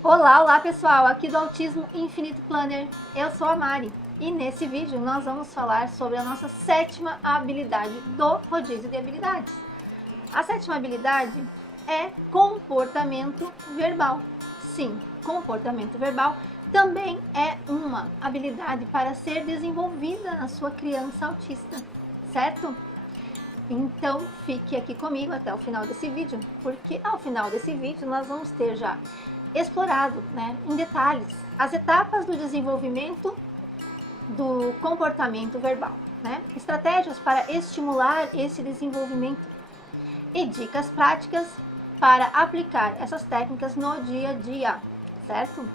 Olá pessoal, aqui do Autismo Infinito Planner, eu sou a Mari e nesse vídeo nós vamos falar sobre a nossa sétima habilidade do rodízio de habilidades. A sétima habilidade é comportamento verbal. Sim, comportamento verbal também é uma habilidade para ser desenvolvida na sua criança autista, certo? Então fique aqui comigo até o final desse vídeo, porque ao final desse vídeo nós vamos ter já explorado, em detalhes as etapas do desenvolvimento do comportamento verbal, estratégias para estimular esse desenvolvimento e dicas práticas para aplicar essas técnicas no dia a dia, certo?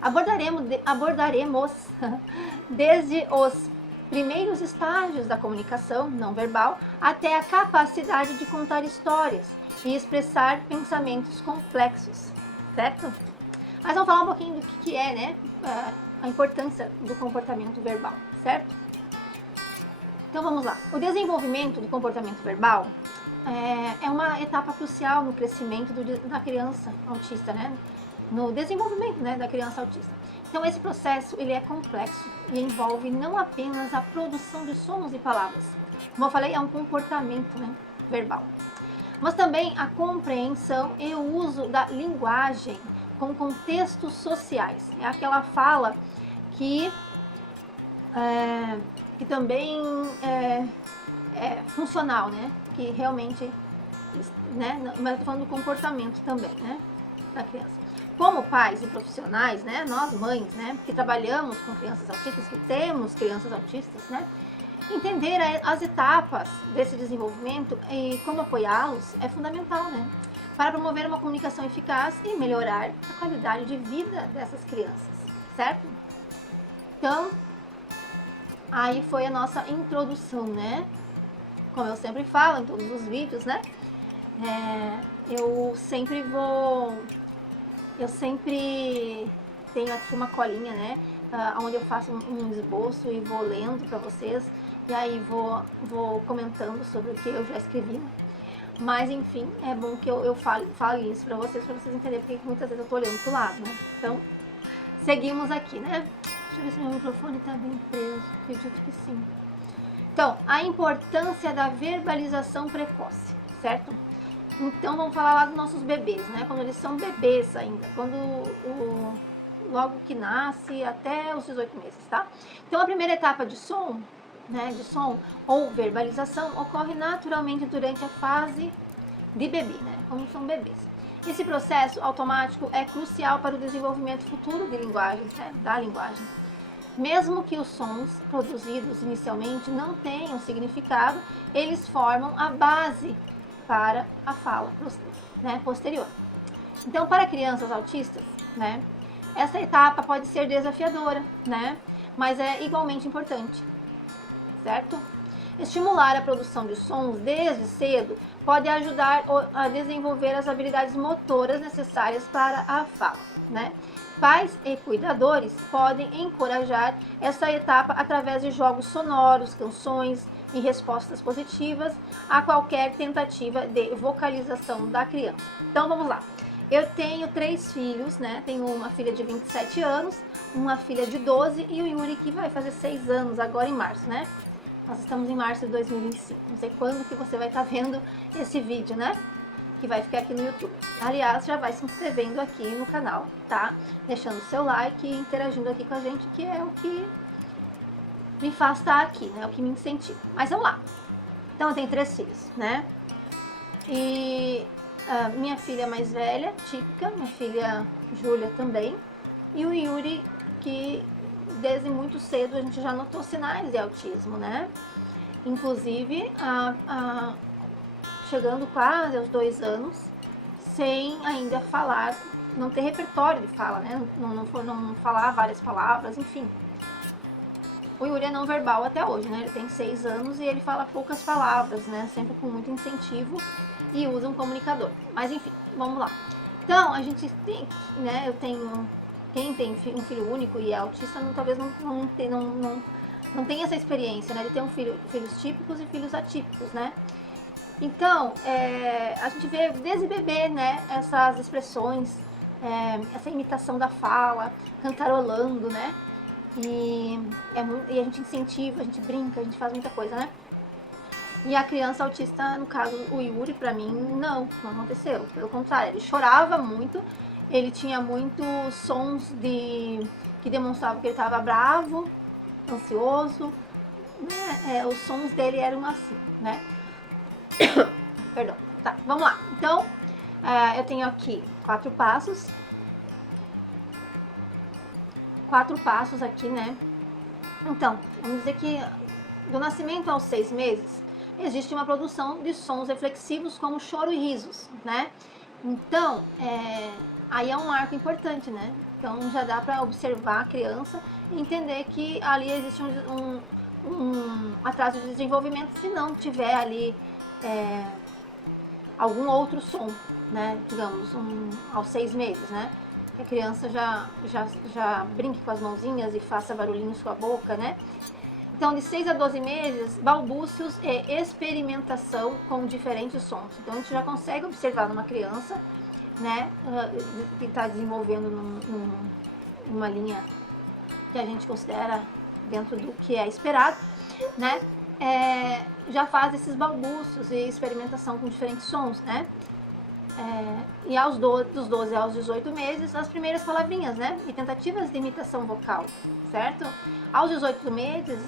Abordaremos desde os primeiros estágios da comunicação não verbal até a capacidade de contar histórias e expressar pensamentos complexos, certo? Mas vamos falar um pouquinho do que é, a importância do comportamento verbal, certo? Então vamos lá. O desenvolvimento do comportamento verbal é uma etapa crucial no crescimento da criança autista, no desenvolvimento, da criança autista. Então esse processo ele é complexo e envolve não apenas a produção de sons e palavras, como eu falei, é um comportamento verbal, mas também a compreensão e o uso da linguagem com contextos sociais. É aquela fala que também é funcional, que realmente, mas eu estou falando do comportamento também, da criança. Como pais e profissionais, nós mães, que trabalhamos com crianças autistas, que temos crianças autistas, entender as etapas desse desenvolvimento e como apoiá-los é fundamental, para promover uma comunicação eficaz e melhorar a qualidade de vida dessas crianças, certo? Então, aí foi a nossa introdução, Como eu sempre falo em todos os vídeos, eu sempre tenho aqui uma colinha, onde eu faço um esboço e vou lendo para vocês, e aí vou comentando sobre o que eu já escrevi, Mas enfim, é bom que eu fale isso para vocês entenderem, porque muitas vezes eu tô olhando pro lado, Então, seguimos aqui, Deixa eu ver se meu microfone tá bem preso, acredito que sim. Então, a importância da verbalização precoce, certo? Então, vamos falar lá dos nossos bebês, Quando eles são bebês ainda, logo que nasce até os 18 meses, tá? Então, a primeira etapa de som, de som ou verbalização ocorre naturalmente durante a fase de bebê, como são bebês. Esse processo automático é crucial para o desenvolvimento futuro de linguagens, da linguagem. Mesmo que os sons produzidos inicialmente não tenham significado, eles formam a base para a fala posterior. Então, para crianças autistas, essa etapa pode ser desafiadora, mas é igualmente importante, certo? Estimular a produção de sons desde cedo pode ajudar a desenvolver as habilidades motoras necessárias para a fala, Pais e cuidadores podem encorajar essa etapa através de jogos sonoros, canções e respostas positivas a qualquer tentativa de vocalização da criança. Então vamos lá. Eu tenho 3 filhos, Tenho uma filha de 27 anos, uma filha de 12 e o Yuri que vai fazer 6 anos agora em março, Nós estamos em março de 2025. Não sei quando que você vai estar vendo esse vídeo, Que vai ficar aqui no YouTube. Aliás, já vai se inscrevendo aqui no canal, tá? Deixando seu like e interagindo aqui com a gente, que é o que me faz estar aqui, o que me incentiva. Mas vamos lá. Então, eu tenho 3 filhos, E a minha filha mais velha, típica, minha filha Júlia também. E o Yuri, que desde muito cedo a gente já notou sinais de autismo, Inclusive, chegando quase aos 2 anos, sem ainda falar, não ter repertório de fala, não falar várias palavras, enfim. O Yuri é não verbal até hoje, Ele tem 6 anos e ele fala poucas palavras, Sempre com muito incentivo e usa um comunicador. Mas enfim, vamos lá. Então, a gente tem, eu tenho, quem tem um filho único e é autista, talvez não tenha essa experiência, de ter filhos típicos e filhos atípicos, Então, a gente vê desde bebê, essas expressões essa imitação da fala, cantarolando, né? E a gente incentiva, a gente brinca, a gente faz muita coisa, né? E a criança autista, no caso, o Yuri, pra mim, não aconteceu. Pelo contrário, ele chorava muito, ele tinha muitos sons que demonstravam que ele estava bravo, ansioso, né? Os sons dele eram assim, né? Perdão. Tá, vamos lá. Então, eu tenho aqui 4 passos. 4 passos aqui, né? Então, vamos dizer que do nascimento aos 6 meses, existe uma produção de sons reflexivos como choro e risos, né? Então, aí é um marco importante, né? Então já dá para observar a criança e entender que ali existe um atraso de desenvolvimento se não tiver ali algum outro som, né? Digamos, aos 6 meses, né? Que a criança já brinque com as mãozinhas e faça barulhinhos com a boca, né? Então, de 6 a 12 meses, balbúcios é experimentação com diferentes sons. Então, a gente já consegue observar numa criança, né, que está desenvolvendo numa linha que a gente considera dentro do que é esperado, né, já faz esses balbúcios e experimentação com diferentes sons, né. E dos 12 aos 18 meses, as primeiras palavrinhas, né, e tentativas de imitação vocal, certo? Aos 18 meses,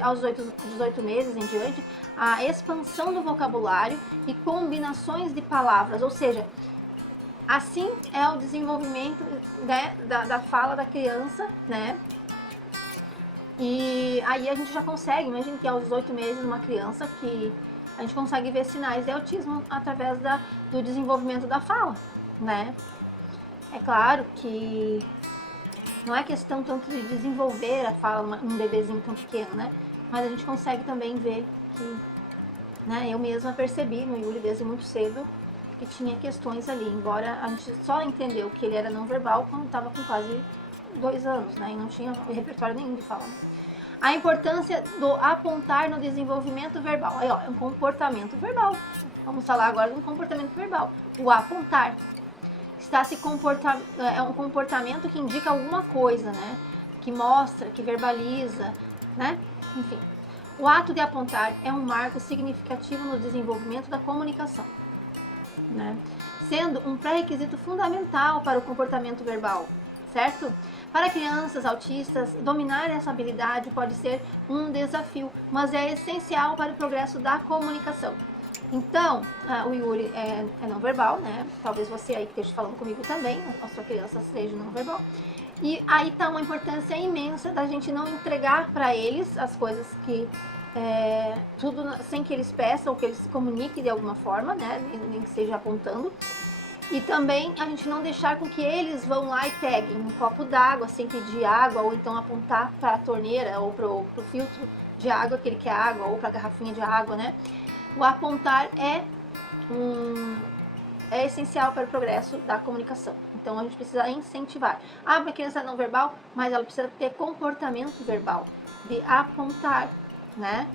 aos 18 meses em diante, a expansão do vocabulário e combinações de palavras, ou seja, assim é o desenvolvimento, né, da fala da criança, né? E aí a gente já consegue, imagina que aos 18 meses uma criança que a gente consegue ver sinais de autismo através do desenvolvimento da fala, né? É claro que não é questão tanto de desenvolver a fala um bebezinho tão pequeno, né? Mas a gente consegue também ver que, né, eu mesma percebi no Yuri desde muito cedo que tinha questões ali, embora a gente só entendeu que ele era não verbal quando estava com quase 2 anos, né? E não tinha repertório nenhum de fala. A importância do apontar no desenvolvimento verbal. Aí, ó, é um comportamento verbal. Vamos falar agora do comportamento verbal. O apontar. É um comportamento que indica alguma coisa, né? Que mostra, que verbaliza, né? Enfim. O ato de apontar é um marco significativo no desenvolvimento da comunicação, né? Sendo um pré-requisito fundamental para o comportamento verbal, certo? Para crianças autistas, dominar essa habilidade pode ser um desafio, mas é essencial para o progresso da comunicação. Então, o Yuri é não verbal, né? Talvez você aí que esteja falando comigo também, a sua criança seja não verbal. E aí está uma importância imensa da gente não entregar para eles as coisas que tudo sem que eles peçam ou que eles se comuniquem de alguma forma, né? Nem que seja apontando. E também a gente não deixar com que eles vão lá e peguem um copo d'água sem pedir água, ou então apontar para a torneira ou para o filtro de água que ele quer água, ou para a garrafinha de água, né? O apontar é essencial para o progresso da comunicação. Então a gente precisa incentivar. A criança não verbal, mas ela precisa ter comportamento verbal, de apontar, né?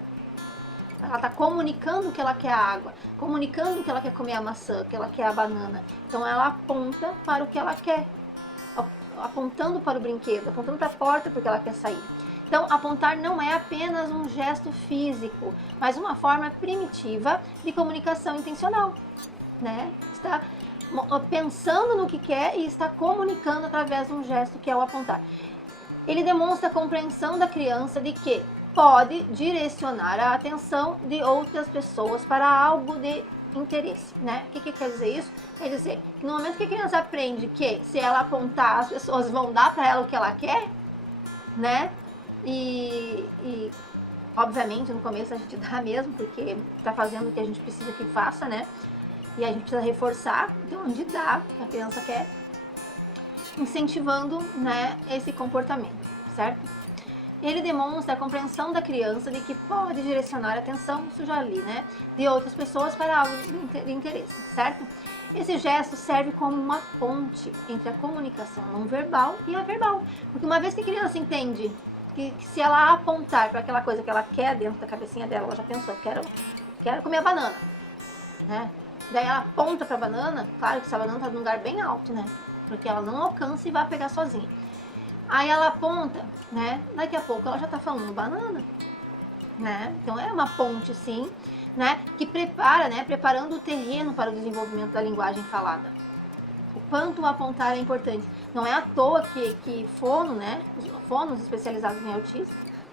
Ela está comunicando que ela quer a água, comunicando que ela quer comer a maçã, que ela quer a banana. Então ela aponta para o que ela quer, apontando para o brinquedo, apontando para a porta porque ela quer sair. Então, apontar não é apenas um gesto físico, mas uma forma primitiva de comunicação intencional, né? Está pensando no que quer e está comunicando através de um gesto que é o apontar. Ele demonstra a compreensão da criança de que pode direcionar a atenção de outras pessoas para algo de interesse, né? O que quer dizer isso? Quer dizer que no momento que a criança aprende que se ela apontar, as pessoas vão dar para ela o que ela quer, né? E obviamente no começo a gente dá mesmo, porque tá fazendo o que a gente precisa que faça, né? E a gente precisa reforçar, então a gente dá, a criança quer, incentivando, né, esse comportamento, certo? Ele demonstra a compreensão da criança de que pode direcionar a atenção, isso já li, né, de outras pessoas para algo de interesse, certo? Esse gesto serve como uma ponte entre a comunicação não verbal e a verbal, porque uma vez que a criança entende que se ela apontar para aquela coisa que ela quer dentro da cabecinha dela, ela já pensou, quero comer a banana, né? Daí ela aponta para a banana, claro que essa banana está num lugar bem alto, né? porque ela não alcança e vai pegar sozinha. Aí ela aponta, né? Daqui a pouco ela já tá falando banana, né? Então é uma ponte, sim, né? Que prepara, né? Preparando o terreno para o desenvolvimento da linguagem falada. O quanto o apontar é importante. Não é à toa que fono, né? Os fonos especializados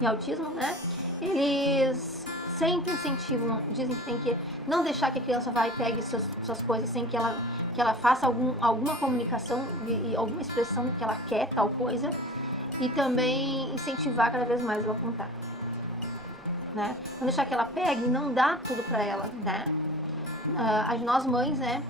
em autismo, né? Eles sempre incentivam, dizem que tem que não deixar que a criança vá e pegue suas coisas sem que ela faça alguma comunicação e alguma expressão que ela quer tal coisa, e também incentivar cada vez mais o apontar, né? Não deixar que ela pegue e não dá tudo para ela, né? Nós mães, né?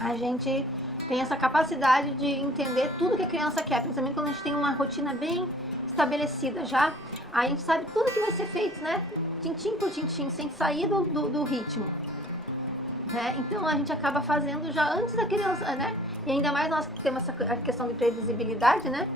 A gente tem essa capacidade de entender tudo que a criança quer, principalmente quando a gente tem uma rotina bem estabelecida já, a gente sabe tudo que vai ser feito, né? Tintim por tintim, sem sair do ritmo, né? Então a gente acaba fazendo já antes da criança, né? E ainda mais nós que temos essa questão de previsibilidade, né?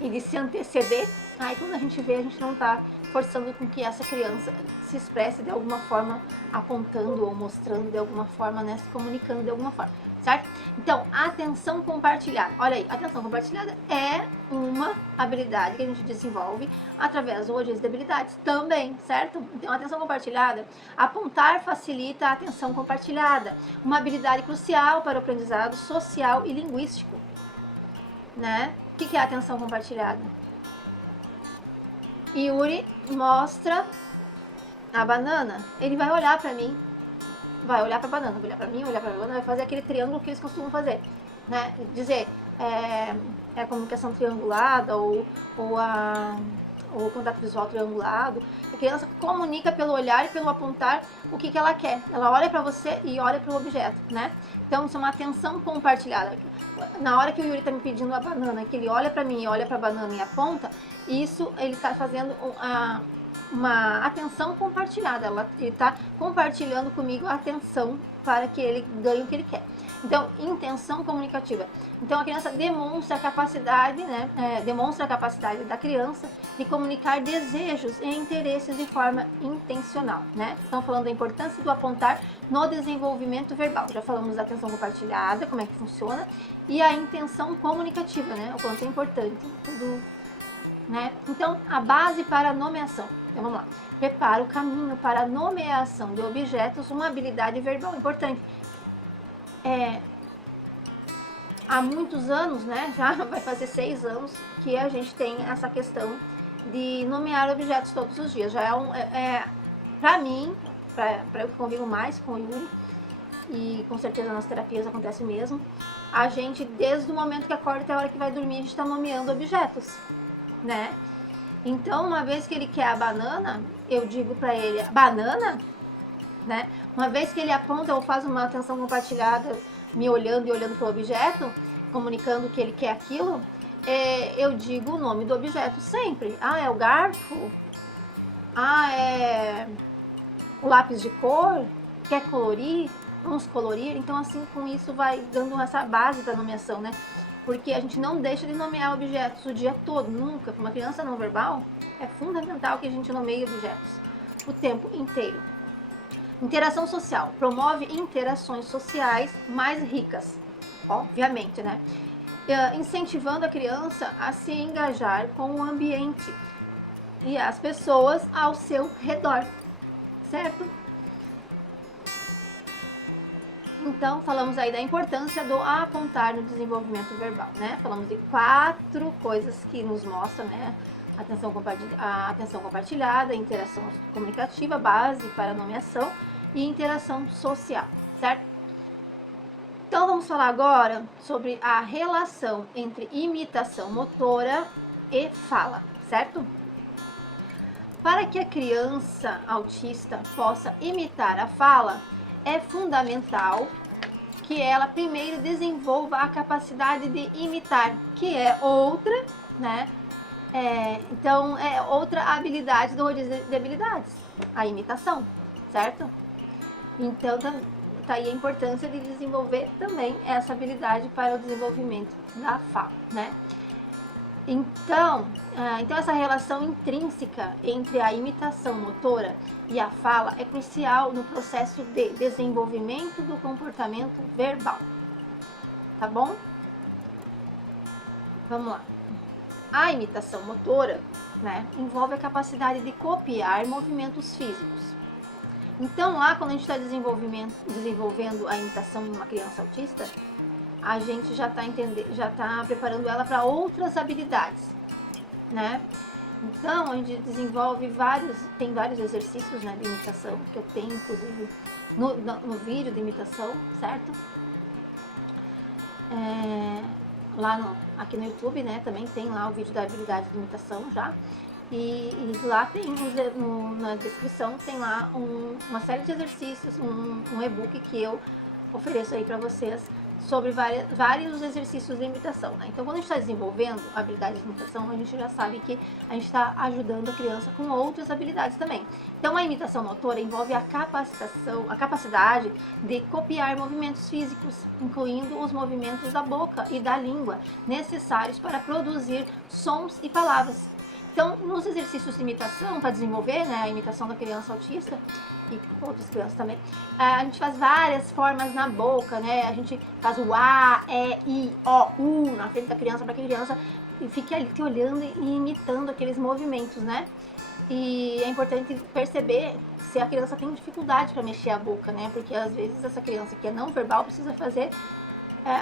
E de se anteceder, aí quando a gente vê, a gente não tá forçando com que essa criança se expresse de alguma forma, apontando ou mostrando de alguma forma, né? Se comunicando de alguma forma, certo? Então, atenção compartilhada. Olha aí, atenção compartilhada é uma habilidade que a gente desenvolve através hoje das habilidades também, certo? Então, atenção compartilhada, apontar facilita a atenção compartilhada, uma habilidade crucial para o aprendizado social e linguístico, né? O que é a atenção compartilhada? Yuri mostra a banana, ele vai olhar pra mim, vai olhar pra banana, vai olhar pra mim, olhar pra banana, vai fazer aquele triângulo que eles costumam fazer, né? Dizer, é a comunicação triangulada ou o contato visual triangulado. A criança comunica pelo olhar e pelo apontar o que ela quer. Ela olha para você e olha para o objeto, né? Então, isso é uma atenção compartilhada. Na hora que o Yuri está me pedindo a banana, que ele olha para mim e olha para a banana e aponta, isso ele está fazendo uma atenção compartilhada. Ele está compartilhando comigo a atenção para que ele ganhe o que ele quer. Então, intenção comunicativa. Então, a criança demonstra a capacidade, né? Demonstra a capacidade da criança de comunicar desejos e interesses de forma intencional, né? Estamos falando da importância do apontar no desenvolvimento verbal. Já falamos da atenção compartilhada, como é que funciona, e a intenção comunicativa, né? O quanto é importante, tudo, né? Então, a base para a nomeação. Então, vamos lá. Prepara o caminho para a nomeação de objetos, uma habilidade verbal importante. Há muitos anos, né, já vai fazer 6 anos que a gente tem essa questão de nomear objetos todos os dias. Já pra mim, pra eu que convivo mais com o Yuri, e com certeza nas terapias acontece mesmo, a gente, desde o momento que acorda até a hora que vai dormir, a gente tá nomeando objetos, né? Então, uma vez que ele quer a banana, eu digo pra ele, banana? Né? Uma vez que ele aponta ou faz uma atenção compartilhada, me olhando e olhando para o objeto, comunicando que ele quer aquilo, eu digo o nome do objeto sempre. Ah, é o garfo? Ah, é o lápis de cor? Quer colorir? Vamos colorir? Então, assim, com isso vai dando essa base para nomeação, né? Porque a gente não deixa de nomear objetos o dia todo, nunca. Para uma criança não verbal, é fundamental que a gente nomeie objetos o tempo inteiro. Interação social. Promove interações sociais mais ricas, obviamente, né? Incentivando a criança a se engajar com o ambiente e as pessoas ao seu redor, certo? Então, falamos aí da importância do apontar no desenvolvimento verbal, né? Falamos de 4 coisas que nos mostram, né? A atenção compartilhada, a interação comunicativa, base para a nomeação e interação social, certo? Então, vamos falar agora sobre a relação entre imitação motora e fala, certo? Para que a criança autista possa imitar a fala, é fundamental que ela primeiro desenvolva a capacidade de imitar, que é outra, né? Então, é outra habilidade do rodízio de habilidades, a imitação, certo? Então, tá aí a importância de desenvolver também essa habilidade para o desenvolvimento da fala, né? Então essa relação intrínseca entre a imitação motora e a fala é crucial no processo de desenvolvimento do comportamento verbal, tá bom? Vamos lá. A imitação motora, né, envolve a capacidade de copiar movimentos físicos. Então, lá, quando a gente está desenvolvendo a imitação em uma criança autista, a gente já está preparando ela para outras habilidades, né? Então, a gente desenvolve tem vários exercícios, né, de imitação, que eu tenho, inclusive, no vídeo de imitação, certo? Aqui no YouTube, né, também tem lá o vídeo da habilidade de imitação já. E lá tem, na descrição, tem lá uma série de exercícios, um e-book que eu ofereço aí para vocês sobre vários exercícios de imitação, né? Então, quando a gente está desenvolvendo a habilidade de imitação, a gente já sabe que a gente está ajudando a criança com outras habilidades também. Então, a imitação motora envolve a capacidade de copiar movimentos físicos, incluindo os movimentos da boca e da língua, necessários para produzir sons e palavras. Então, nos exercícios de imitação, para desenvolver, né, a imitação da criança autista, e outras crianças também, a gente faz várias formas na boca, né? A gente faz o A, E, I, O, U na frente da criança, para que a criança fique ali olhando e imitando aqueles movimentos, né? E é importante perceber se a criança tem dificuldade para mexer a boca, né? Porque às vezes essa criança que é não verbal precisa fazer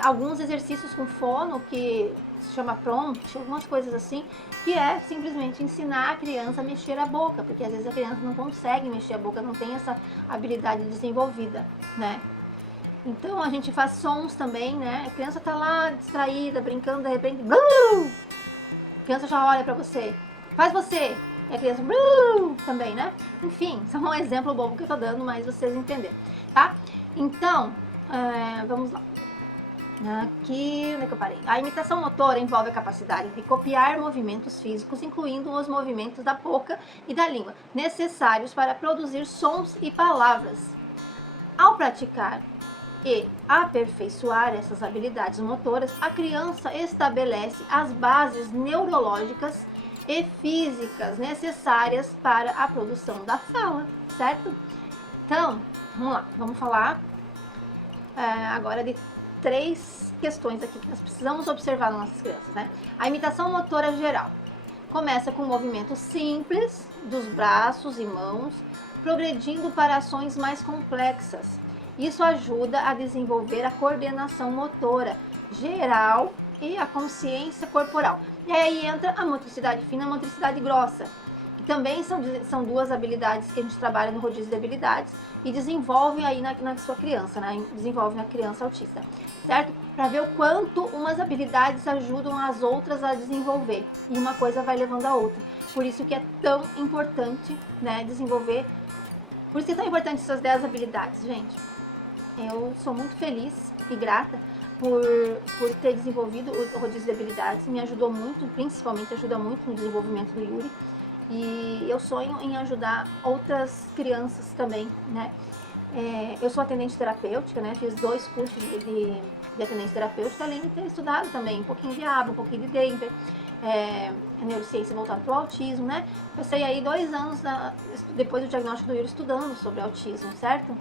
alguns exercícios com fono, que se chama prompt, algumas coisas assim, que é simplesmente ensinar a criança a mexer a boca, porque às vezes a criança não consegue mexer a boca, não tem essa habilidade desenvolvida, né? Então a gente faz sons também, né? A criança tá lá distraída, brincando, de repente, Blu! A criança já olha pra você, faz você! E a criança, Blu! Também, né? Enfim, só um exemplo bobo que eu tô dando, mas vocês entenderam, tá? Então, vamos lá. Aqui, onde é que eu parei? A imitação motora envolve a capacidade de copiar movimentos físicos, incluindo os movimentos da boca e da língua, necessários para produzir sons e palavras. Ao praticar e aperfeiçoar essas habilidades motoras, a criança estabelece as bases neurológicas e físicas necessárias para a produção da fala, certo? Então, vamos lá, vamos falar agora de 3 questões aqui que nós precisamos observar nas nossas crianças, né? A imitação motora geral começa com movimentos simples dos braços e mãos, progredindo para ações mais complexas. Isso ajuda a desenvolver a coordenação motora geral e a consciência corporal. E aí entra a motricidade fina e a motricidade grossa, que também são 2 habilidades que a gente trabalha no rodízio de habilidades e desenvolve aí na sua criança, né? Desenvolve na criança autista, certo? Para ver o quanto umas habilidades ajudam as outras a desenvolver e uma coisa vai levando a outra. Por isso que é tão importante, né, desenvolver. Por isso que é tão importante essas 10 habilidades, gente. Eu sou muito feliz e grata por ter desenvolvido o rodízio de habilidades. Me ajudou muito, principalmente ajuda muito no desenvolvimento do Yuri. E eu sonho em ajudar outras crianças também, né? Eu sou atendente terapêutica, né? Fiz 2 cursos de atendente terapêutica, além de ter estudado também um pouquinho de ABA, um pouquinho de Denver, neurociência voltada para o autismo, né? Passei aí 2 anos depois do diagnóstico do Yuri estudando sobre autismo, certo?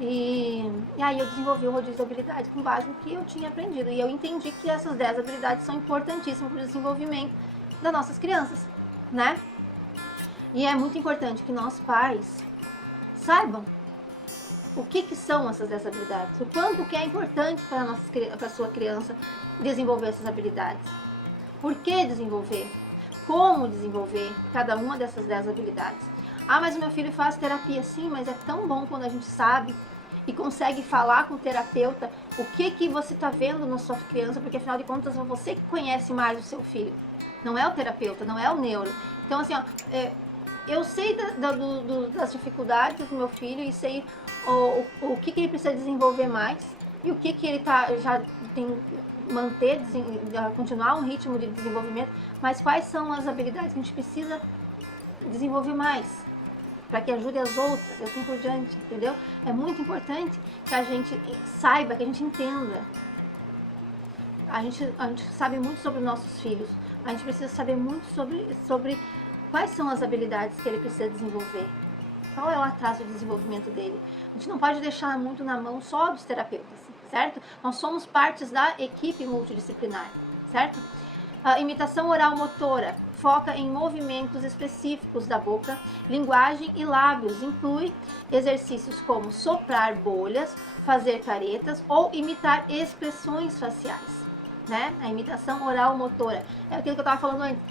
E aí eu desenvolvi o rodízio de habilidades com base no que eu tinha aprendido. E eu entendi que essas 10 habilidades são importantíssimas para o desenvolvimento das nossas crianças, né? E é muito importante que nós pais saibam o que são essas 10 habilidades, o quanto que é importante para a sua criança desenvolver essas habilidades. Por que desenvolver? Como desenvolver cada uma dessas 10 habilidades? Ah, mas o meu filho faz terapia. Sim, mas é tão bom quando a gente sabe e consegue falar com o terapeuta o que você está vendo na sua criança, porque afinal de contas é você que conhece mais o seu filho. Não é o terapeuta, não é o neuro. Então, assim, ó, eu sei das dificuldades do meu filho e sei o que ele precisa desenvolver mais e o que ele já tem continuar um ritmo de desenvolvimento, mas quais são as habilidades que a gente precisa desenvolver mais para que ajude as outras, e assim por diante, entendeu? É muito importante que a gente saiba, que a gente entenda. A gente sabe muito sobre os nossos filhos, a gente precisa saber muito sobre quais são as habilidades que ele precisa desenvolver. Qual é o atraso de desenvolvimento dele? A gente não pode deixar muito na mão só dos terapeutas, certo? Nós somos partes da equipe multidisciplinar, certo? A imitação oral motora foca em movimentos específicos da boca, linguagem e lábios. Inclui exercícios como soprar bolhas, fazer caretas ou imitar expressões faciais, né? A imitação oral motora é aquilo que eu estava falando antes.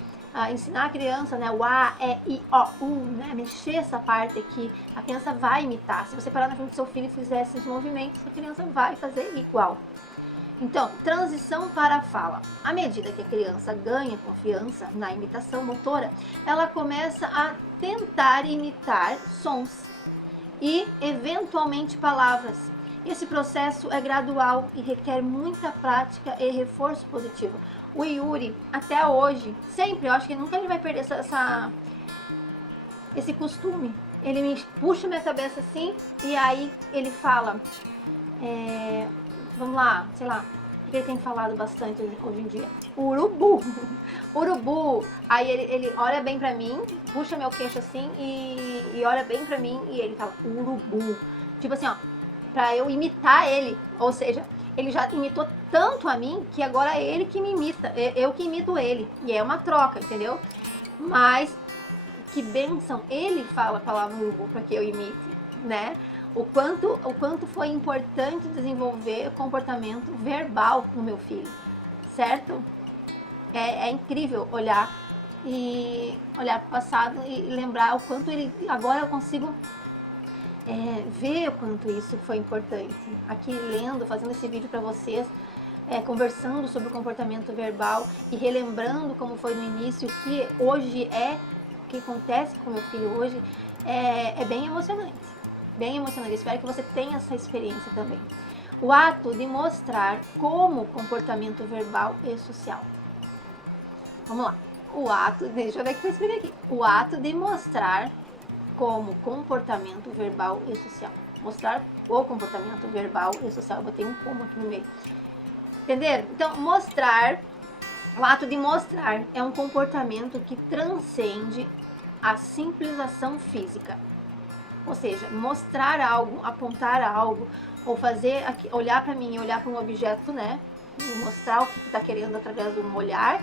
Ensinar a criança, né, o A, E, I, O, U, né, mexer essa parte aqui, a criança vai imitar. Se você parar na frente do seu filho e fizer esses movimentos, a criança vai fazer igual. Então, transição para a fala. À medida que a criança ganha confiança na imitação motora, ela começa a tentar imitar sons e, eventualmente, palavras. Esse processo é gradual e requer muita prática e reforço positivo. O Yuri, até hoje, sempre, eu acho que nunca ele vai perder esse costume. Ele me puxa minha cabeça assim e aí ele fala... vamos lá, sei lá, o que ele tem falado bastante hoje em dia? Urubu. Urubu. Aí ele olha bem pra mim, puxa meu queixo assim e olha bem pra mim e ele fala urubu. Tipo assim, ó, pra eu imitar ele. Ou seja, ele já imitou tanto a mim que agora é ele que me imita, eu que imito ele. E é uma troca, entendeu? Mas que bênção, ele fala a palavra urubu pra que eu imite, né? O quanto foi importante desenvolver o comportamento verbal no meu filho, certo? É incrível olhar para o passado e lembrar o quanto ele... Agora eu consigo ver o quanto isso foi importante. Aqui lendo, fazendo esse vídeo para vocês, conversando sobre o comportamento verbal e relembrando como foi no início, o que hoje o que acontece com meu filho hoje, é bem emocionante. Bem emocionante. Espero que você tenha essa experiência também. O ato de mostrar como comportamento verbal e social. Vamos lá. Deixa eu ver o que eu escrevi aqui. O ato de mostrar como comportamento verbal e social. Mostrar o comportamento verbal e social. Eu botei um como aqui no meio. Entenderam? Então, o ato de mostrar é um comportamento que transcende a simples ação física. Ou seja, mostrar algo, apontar algo, ou fazer, olhar para mim, olhar para um objeto, né? Mostrar o que tu tá querendo através de um olhar,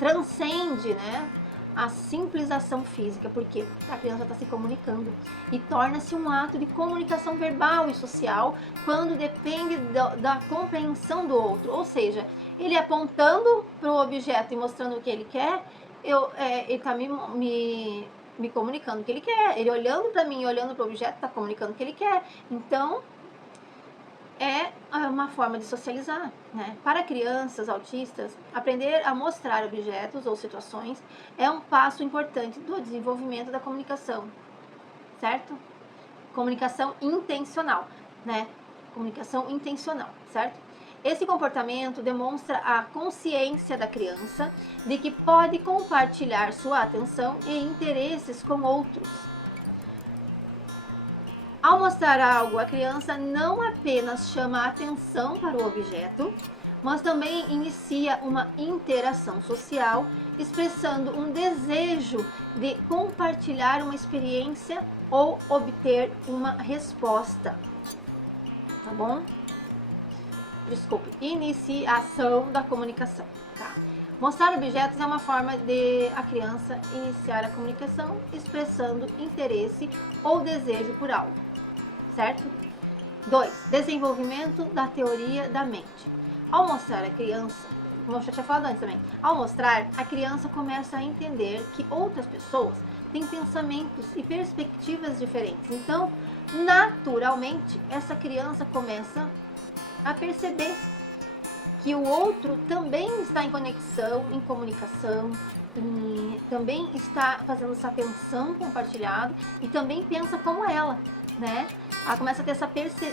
transcende, né? A simples ação física, porque a criança está se comunicando e torna-se um ato de comunicação verbal e social quando depende da compreensão do outro. Ou seja, ele apontando para o objeto e mostrando o que ele quer, ele está me comunicando o que ele quer. Ele olhando para mim, olhando para o objeto, está comunicando o que ele quer. Então, é uma forma de socializar, né? Para crianças autistas, aprender a mostrar objetos ou situações é um passo importante do desenvolvimento da comunicação, certo? Comunicação intencional, né? Comunicação intencional, certo? Esse comportamento demonstra a consciência da criança de que pode compartilhar sua atenção e interesses com outros. Ao mostrar algo, a criança não apenas chama a atenção para o objeto, mas também inicia uma interação social, expressando um desejo de compartilhar uma experiência ou obter uma resposta. Tá bom? Desculpe, iniciação da comunicação, tá? Mostrar objetos é uma forma de a criança iniciar a comunicação expressando interesse ou desejo por algo, certo? 2. Desenvolvimento da teoria da mente. Ao mostrar a criança, como eu já tinha falado antes também, ao mostrar, a criança começa a entender que outras pessoas têm pensamentos e perspectivas diferentes. Então, naturalmente, essa criança começa a perceber que o outro também está em conexão, em comunicação, também está fazendo essa atenção compartilhada e também pensa como ela, né? Ela começa a ter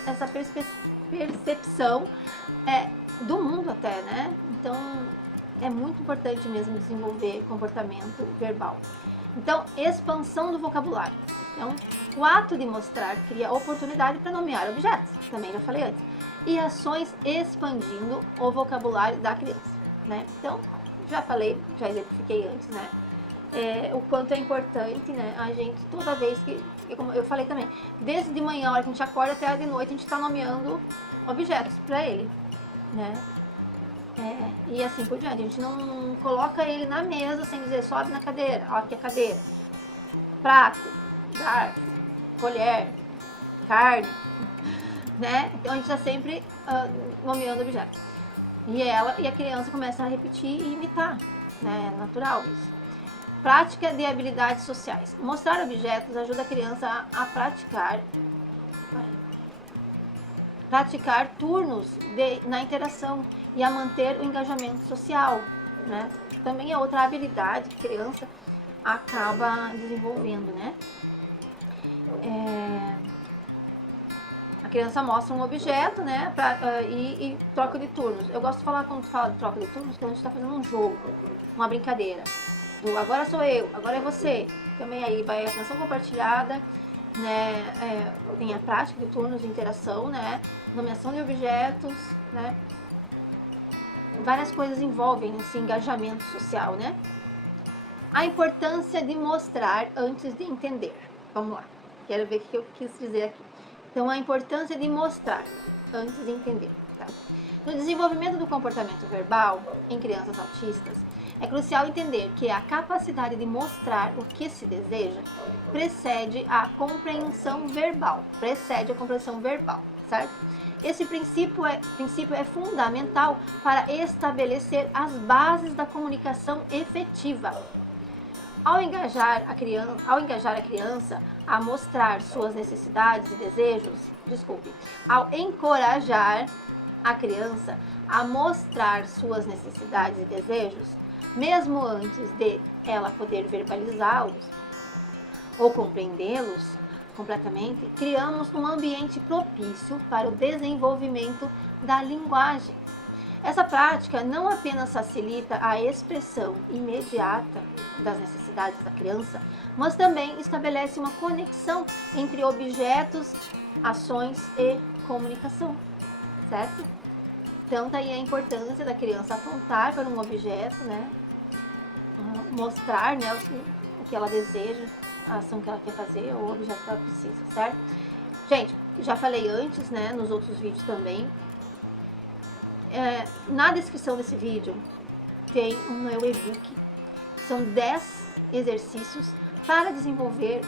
essa percepção do mundo até, né? Então, é muito importante mesmo desenvolver comportamento verbal. Então, expansão do vocabulário. Então, o ato de mostrar cria oportunidade para nomear objetos, também já falei antes, e ações expandindo o vocabulário da criança, né? Então, já falei, já exemplifiquei antes, né? O quanto é importante, né? A gente, toda vez como eu falei também, desde de manhã, a hora que a gente acorda até de noite, a gente está nomeando objetos para ele, né? E assim por diante. A gente não coloca ele na mesa sem dizer sobe na cadeira, ó, aqui é a cadeira, prato, garfo, colher, carne, né? Então a gente está sempre nomeando objetos. E a criança começa a repetir e imitar, né? É natural isso. Prática de habilidades sociais. Mostrar objetos ajuda a criança a praticar turnos na interação e a manter o engajamento social, né? Também é outra habilidade que a criança acaba desenvolvendo, né? A criança mostra um objeto, né? E troca de turnos. Eu gosto de falar, quando fala de troca de turnos, que a gente está fazendo um jogo, uma brincadeira. Agora sou eu, agora é você. Também aí vai a atenção compartilhada, né? Tem a prática de turnos de interação, né? Nomeação de objetos, né? Várias coisas envolvem esse engajamento social, né? A importância de mostrar antes de entender. Vamos lá, quero ver o que eu quis dizer aqui. Então, a importância de mostrar antes de entender. Tá? No desenvolvimento do comportamento verbal em crianças autistas, é crucial entender que a capacidade de mostrar o que se deseja precede a compreensão verbal. Certo? Esse princípio é fundamental para estabelecer as bases da comunicação efetiva. Ao engajar a criança a mostrar suas necessidades e desejos, ao encorajar a criança a mostrar suas necessidades e desejos, mesmo antes de ela poder verbalizá-los ou compreendê-los completamente, criamos um ambiente propício para o desenvolvimento da linguagem. Essa prática não apenas facilita a expressão imediata das necessidades da criança, mas também estabelece uma conexão entre objetos, ações e comunicação, certo? Então, tá aí a importância da criança apontar para um objeto, né? Mostrar, né, o que ela deseja, a ação que ela quer fazer, ou o objeto que ela precisa, certo? Gente, já falei antes, né, nos outros vídeos também. Na descrição desse vídeo tem um meu e-book. São 10 exercícios para desenvolver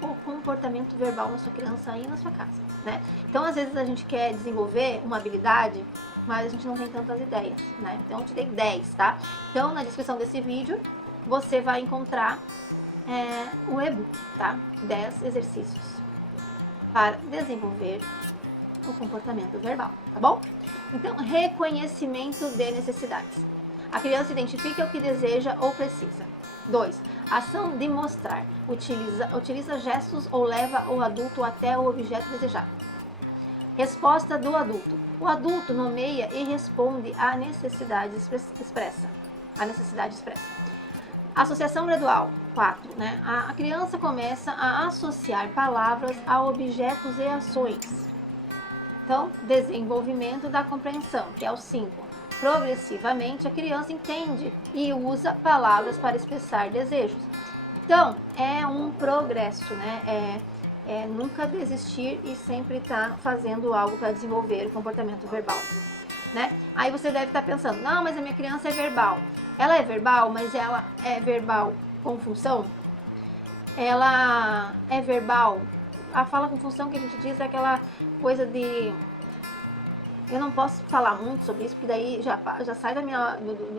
o comportamento verbal na sua criança aí na sua casa, né? Então, às vezes a gente quer desenvolver uma habilidade, mas a gente não tem tantas ideias, né? Então, eu te dei 10, tá? Então, na descrição desse vídeo, você vai encontrar o e-book, tá? 10 exercícios para desenvolver o comportamento verbal, tá bom? Então, reconhecimento de necessidades. A criança identifica o que deseja ou precisa. 2. Ação de mostrar. Utiliza gestos ou leva o adulto até o objeto desejado. Resposta do adulto. O adulto nomeia e responde à necessidade expressa. Associação gradual. 4. Né? A criança começa a associar palavras a objetos e ações. Então, desenvolvimento da compreensão, que é o 5. Progressivamente, a criança entende e usa palavras para expressar desejos. Então, é um progresso, né? É nunca desistir e sempre estar fazendo algo para desenvolver o comportamento verbal, né? Aí você deve estar pensando, não, mas a minha criança é verbal. Ela é verbal, mas ela é verbal com função? Ela é verbal. A fala com função que a gente diz é aquela coisa de... Eu não posso falar muito sobre isso, porque daí já sai do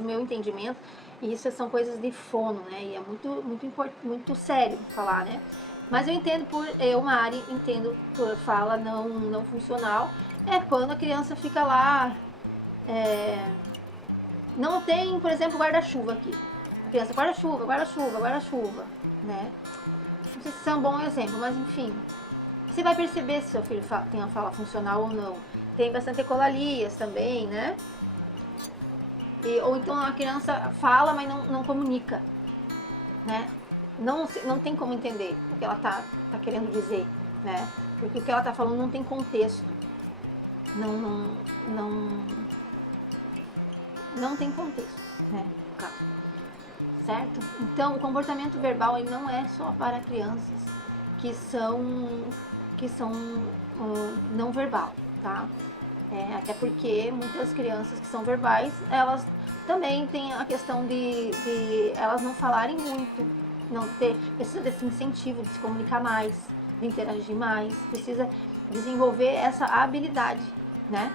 meu entendimento, e isso são coisas de fono, né? E é muito sério falar, né? Mas eu entendo Mari, entendo por fala não funcional, é quando a criança fica lá, não tem, por exemplo, guarda-chuva aqui. A criança, guarda-chuva, né? Não sei se isso é um bom exemplo, mas enfim... Você vai perceber se seu filho tem a fala funcional ou não. Tem bastante ecolalias também, né? Ou então a criança fala, mas não comunica, né? Não tem como entender o que ela tá querendo dizer, né? Porque o que ela tá falando não tem contexto. Não tem contexto, né? Certo? Então, o comportamento verbal ele não é só para crianças que são não verbal, tá? Até porque muitas crianças que são verbais, elas também têm a questão de elas não falarem muito, precisa desse incentivo de se comunicar mais, de interagir mais, precisa desenvolver essa habilidade, né?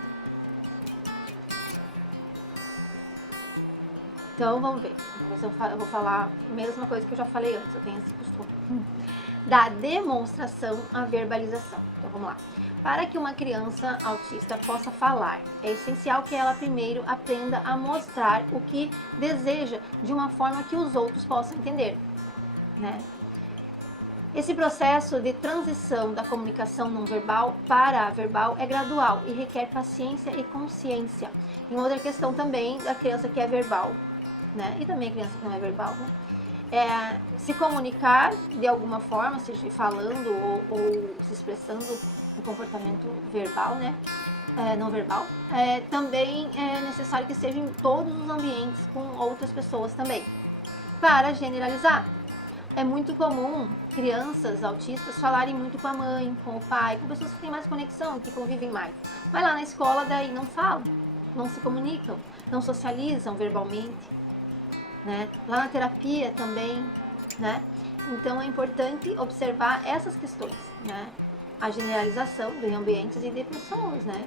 Então, vamos ver. Eu vou falar a mesma coisa que eu já falei antes, eu tenho esse costume. Da demonstração à verbalização. Então, vamos lá. Para que uma criança autista possa falar, é essencial que ela primeiro aprenda a mostrar o que deseja de uma forma que os outros possam entender, né? Esse processo de transição da comunicação não verbal para a verbal é gradual e requer paciência e consciência. E outra questão também da criança que é verbal, né? E também a criança que não é verbal, né? Se comunicar de alguma forma, seja falando ou se expressando no comportamento verbal, né? Não verbal. Também é necessário que seja em todos os ambientes com outras pessoas também. Para generalizar, é muito comum crianças autistas falarem muito com a mãe, com o pai, com pessoas que têm mais conexão, que convivem mais. Vai lá na escola, daí não falam, não se comunicam, não socializam verbalmente, né? Lá na terapia também, né? Então é importante observar essas questões, né? A generalização de ambientes e de pessoas, né?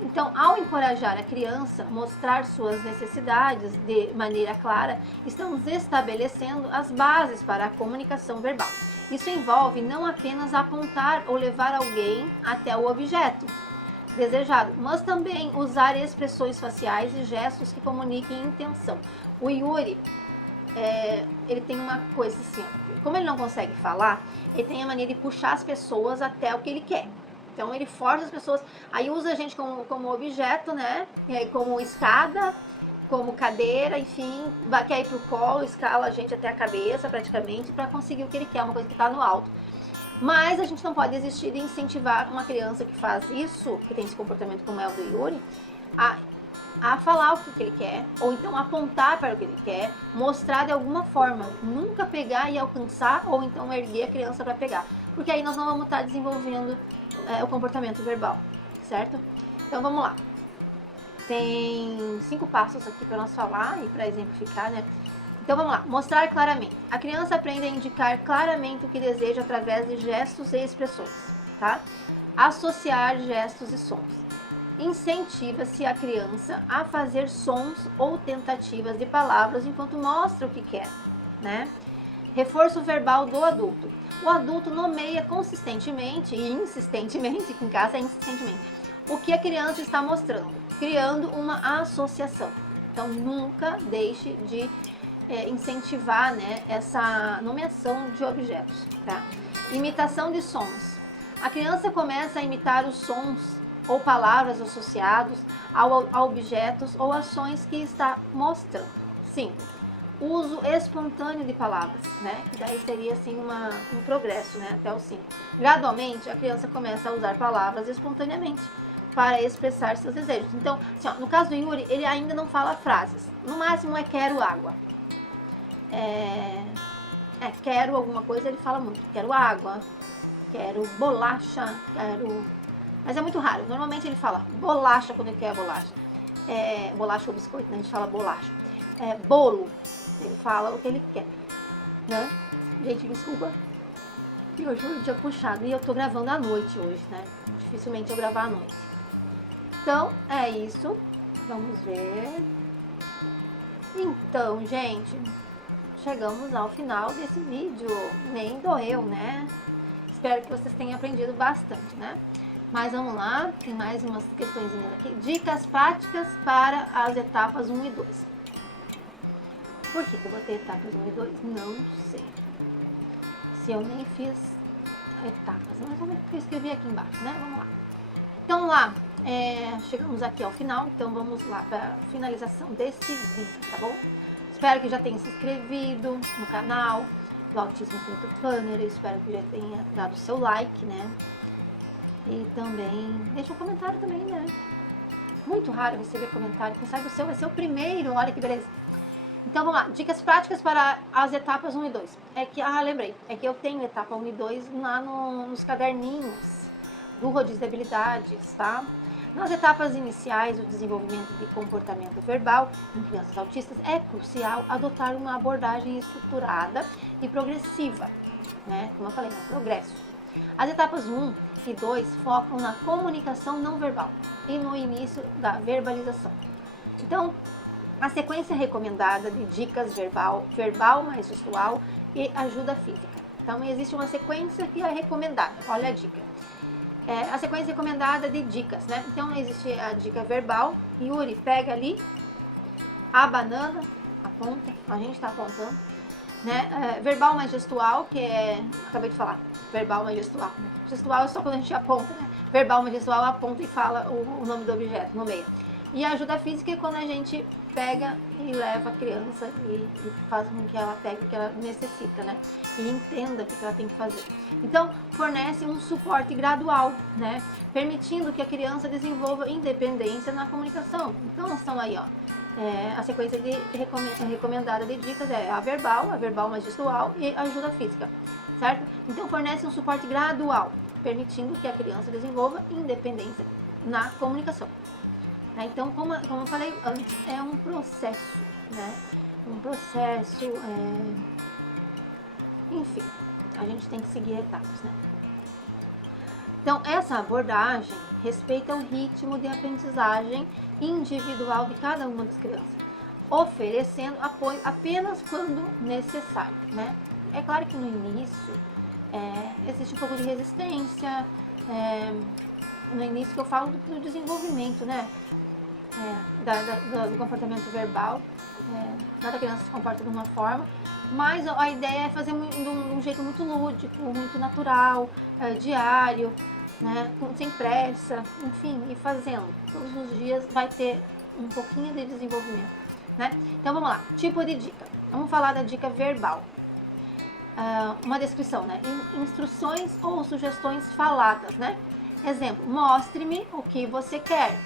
Então, ao encorajar a criança a mostrar suas necessidades de maneira clara, estamos estabelecendo as bases para a comunicação verbal. Isso envolve não apenas apontar ou levar alguém até o objeto desejado, mas também usar expressões faciais e gestos que comuniquem intenção. O Yuri, ele tem uma coisa assim, como ele não consegue falar, ele tem a maneira de puxar as pessoas até o que ele quer. Então ele força as pessoas, aí usa a gente como objeto, né? Como escada, como cadeira, enfim, quer ir pro colo, escala a gente até a cabeça praticamente para conseguir o que ele quer, uma coisa que está no alto. Mas a gente não pode desistir de incentivar uma criança que faz isso, que tem esse comportamento como é o do Yuri, a falar o que ele quer, ou então apontar para o que ele quer, mostrar de alguma forma, nunca pegar e alcançar, ou então erguer a criança para pegar, porque aí nós não vamos estar desenvolvendo o comportamento verbal, certo? Então vamos lá. Tem 5 passos aqui para nós falar e para exemplificar, né? Então vamos lá. Mostrar claramente. A criança aprende a indicar claramente o que deseja através de gestos e expressões, tá? Associar gestos e sons. Incentiva-se a criança a fazer sons ou tentativas de palavras enquanto mostra o que quer, né? Reforço verbal do adulto. O adulto nomeia consistentemente e insistentemente, que em casa é insistentemente, o que a criança está mostrando, criando uma associação. Então, nunca deixe de incentivar, né, essa nomeação de objetos, tá? Imitação de sons. A criança começa a imitar os sons ou palavras associados a objetos ou ações que está mostrando. 5. Uso espontâneo de palavras, né? Que daí seria assim um progresso, né? Até o 5. Gradualmente, a criança começa a usar palavras espontaneamente para expressar seus desejos. Então, assim, ó, no caso do Yuri, ele ainda não fala frases. No máximo é quero água. Quero alguma coisa, ele fala muito. Quero água, quero bolacha, quero... Mas é muito raro. Normalmente ele fala bolacha quando ele quer bolacha. Bolacha ou biscoito, né? A gente fala bolacha. Bolo. Ele fala o que ele quer, né? Gente, desculpa. E hoje foi um dia puxado. E eu tô gravando à noite hoje, né? Dificilmente eu gravar à noite. Então, é isso. Vamos ver. Então, gente, chegamos ao final desse vídeo. Nem doeu, né? Espero que vocês tenham aprendido bastante, né? Mas vamos lá. Tem mais umas questõezinhas aqui. Dicas práticas para as etapas 1 e 2. Por que eu botei etapas 1 e 2? Não sei. Se eu nem fiz etapas. Mas vamos ver o que eu escrevi aqui embaixo, né? Vamos lá. Então lá, chegamos aqui ao final. Então vamos lá para a finalização desse vídeo, tá bom? Espero que já tenha se inscrevido no canal do Autismo Infinito Planner. Eu espero que já tenha dado o seu like, né? E também deixa um comentário também, né? Muito raro receber comentário. Quem sabe o seu vai ser o primeiro. Olha que beleza. Então vamos lá, dicas práticas para as etapas 1 e 2. Lembrei, é que eu tenho etapa 1 e 2 lá nos caderninhos do rodízio de habilidades, tá? Nas etapas iniciais do desenvolvimento de comportamento verbal em crianças autistas, é crucial adotar uma abordagem estruturada e progressiva, né? Como eu falei, um progresso. As etapas 1 e 2 focam na comunicação não verbal e no início da verbalização. Então, a sequência recomendada de dicas verbal mais gestual e ajuda física. Então, existe uma sequência que é recomendada. Olha a dica. A sequência recomendada de dicas, né? Então, existe a dica verbal. Yuri, pega ali a banana, aponta, a gente está apontando, né? Verbal mais gestual, que é, acabei de falar, verbal mais gestual. Né? Gestual é só quando a gente aponta, né? Verbal mais gestual aponta e fala o nome do objeto no meio. E a ajuda física é quando a gente pega e leva a criança e faz com que ela pegue o que ela necessita, né? E entenda o que ela tem que fazer. Então, fornece um suporte gradual, né? Permitindo que a criança desenvolva independência na comunicação. Então, estão aí, ó. A sequência recomendada de dicas é a verbal mais gestual e a ajuda física, certo? Então, fornece um suporte gradual, permitindo que a criança desenvolva independência na comunicação. Então, como eu falei antes, é um processo, né? Um processo, enfim, a gente tem que seguir etapas, né? Então, essa abordagem respeita o ritmo de aprendizagem individual de cada uma das crianças, oferecendo apoio apenas quando necessário, né? É claro que no início existe um pouco de resistência, no início que eu falo do desenvolvimento, né? Do comportamento verbal, cada criança se comporta de uma forma, mas a ideia é fazer de um jeito muito lúdico, muito natural, diário, né, sem pressa, enfim, e fazendo. Todos os dias vai ter um pouquinho de desenvolvimento, né? Então vamos lá, tipo de dica. Vamos falar da dica verbal. Uma descrição, né? Instruções ou sugestões faladas, né? Exemplo, mostre-me o que você quer.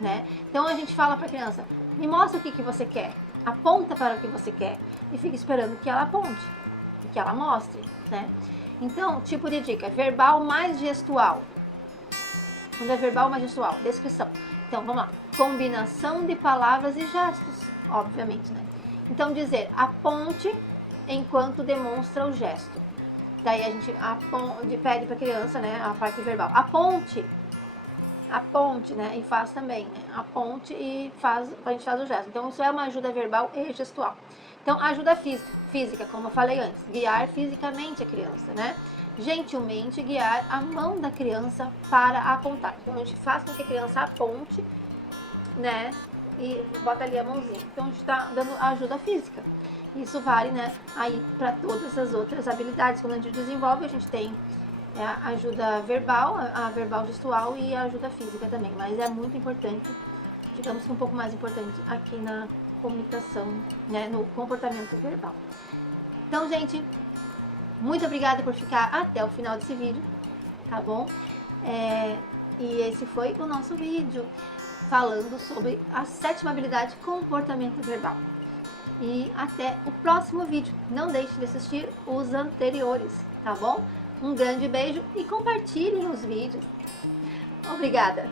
Né? Então a gente fala para a criança, me mostra o que você quer, aponta para o que você quer e fica esperando que ela aponte, que ela mostre, né? Então, tipo de dica, verbal mais gestual. Quando é verbal mais gestual, descrição. Então, vamos lá, combinação de palavras e gestos, obviamente, né? Então, dizer, aponte enquanto demonstra o gesto. Daí a gente pede para a criança, né, a parte verbal, aponte, né, e faz também, né, aponte e a gente faz o gesto. Então, isso é uma ajuda verbal e gestual. Então, ajuda física, como eu falei antes, guiar fisicamente a criança, né, gentilmente guiar a mão da criança para apontar. Então, a gente faz com que a criança aponte, né, e bota ali a mãozinha. Então, a gente está dando ajuda física. Isso vale, né, aí para todas as outras habilidades. Quando a gente desenvolve, a gente tem a ajuda verbal, a verbal gestual e a ajuda física também, mas é muito importante, digamos que um pouco mais importante aqui na comunicação, né, no comportamento verbal. Então, gente, muito obrigada por ficar até o final desse vídeo, tá bom? E esse foi o nosso vídeo falando sobre a 7ª habilidade, comportamento verbal. E até o próximo vídeo. Não deixe de assistir os anteriores, tá bom? Um grande beijo e compartilhem os vídeos. Obrigada!